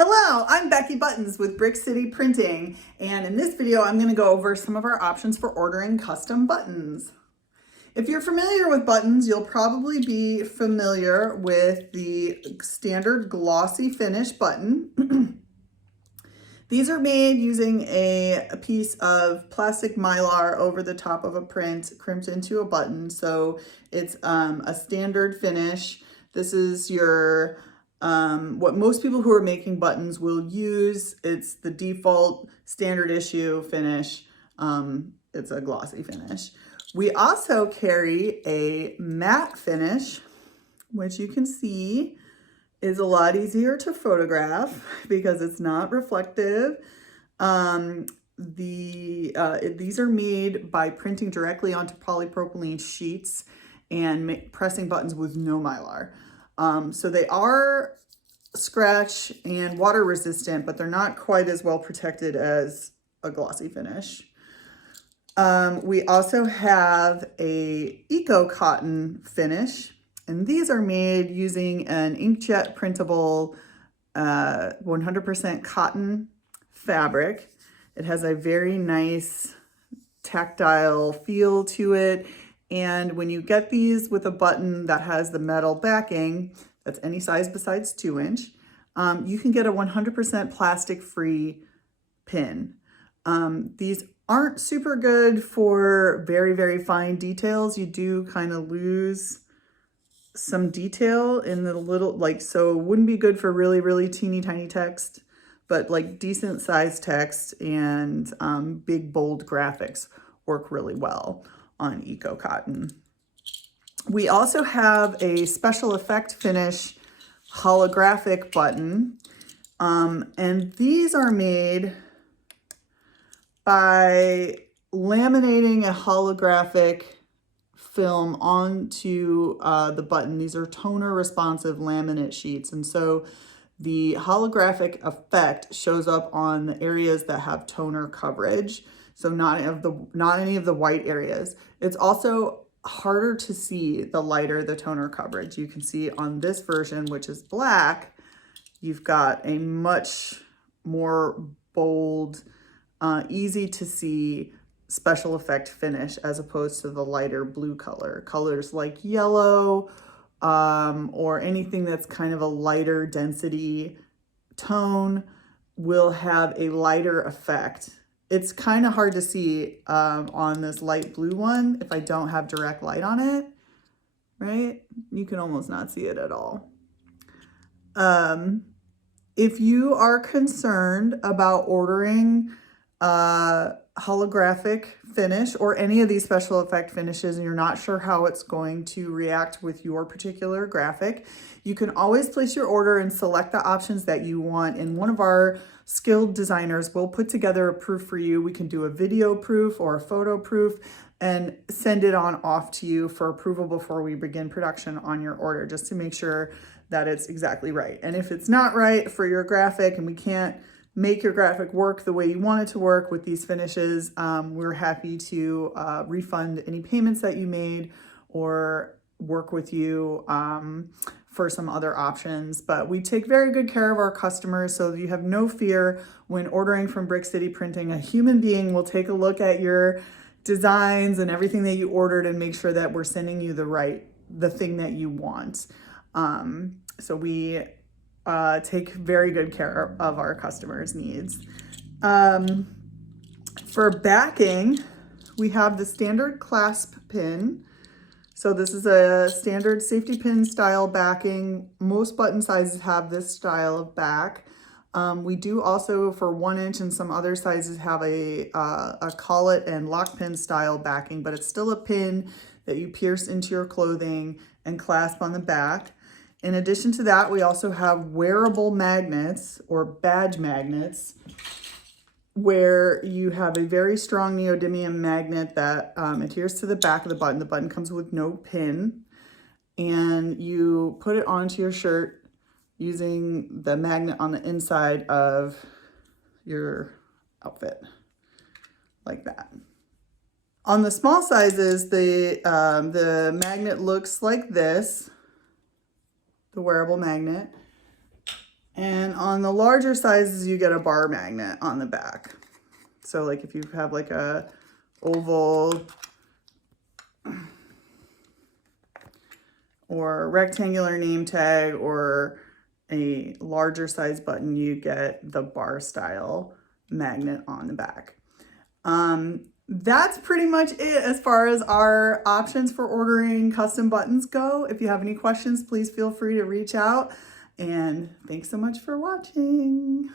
Hello, I'm Becky Buttons with Brick City Printing, and in this video I'm going to go over some of our options for ordering custom buttons. If you're familiar with buttons, you'll probably be familiar with the standard glossy finish button. These are made using a piece of plastic mylar over the top of a print, crimped into a button, so it's a standard finish. This is your what most people who are making buttons will use. It's the default standard issue finish. It's a glossy finish. We also carry a matte finish, which you can see is a lot easier to photograph because it's not reflective. These are made by printing directly onto polypropylene sheets and pressing buttons with no mylar. So they are scratch and water resistant, but they're not quite as well protected as a glossy finish. We also have a eco cotton finish, and these are made using an inkjet printable 100% cotton fabric. It has a very nice tactile feel to it. And when you get these with a button that has the metal backing, that's any size besides 2-inch, you can get a 100% plastic-free pin. These aren't super good for very, very fine details. You do kind of lose some detail in the little, so it wouldn't be good for really, really teeny tiny text, but like decent size text and big, bold graphics work really well on eco cotton. We also have a special effect finish holographic button, and these are made by laminating a holographic film onto the button. These are toner responsive laminate sheets, and so the holographic effect shows up on the areas that have toner coverage. So not any of the white areas. It's also harder to see the lighter the toner coverage. You can see on this version, which is black, you've got a much more bold, easy to see special effect finish as opposed to the lighter blue color. Colors like yellow or anything that's kind of a lighter density tone will have a lighter effect. It's kind of hard to see on this light blue one if I don't have direct light on it, right? You can almost not see it at all. If you are concerned about ordering holographic finish or any of these special effect finishes and you're not sure how it's going to react with your particular graphic, you can always place your order and select the options that you want, and one of our skilled designers will put together a proof for you. We can do a video proof or a photo proof and send it on off to you for approval before we begin production on your order, just to make sure that it's exactly right. And if it's not right for your graphic and we can't make your graphic work the way you want it to work with these finishes, we're happy to refund any payments that you made or work with you for some other options. But we take very good care of our customers, so you have no fear when ordering from Brick City Printing. A human being will take a look at your designs and everything that you ordered and make sure that we're sending you the thing that you want. So we take very good care of our customers' needs. For backing, we have the standard clasp pin. So this is a standard safety pin style backing. Most button sizes have this style of back. We do also, for 1-inch and some other sizes, have a collet and lock pin style backing, but it's still a pin that you pierce into your clothing and clasp on the back. In addition to that, we also have wearable magnets or badge magnets, where you have a very strong neodymium magnet that adheres to the back of the button. The button comes with no pin, and you put it onto your shirt using the magnet on the inside of your outfit, like that. On the small sizes, the magnet looks like this, the wearable magnet. And on the larger sizes, you get a bar magnet on the back. So like if you have like a oval or rectangular name tag or a larger size button, you get the bar style magnet on the back. That's pretty much it as far as our options for ordering custom buttons go. If you have any questions, please feel free to reach out. And thanks so much for watching.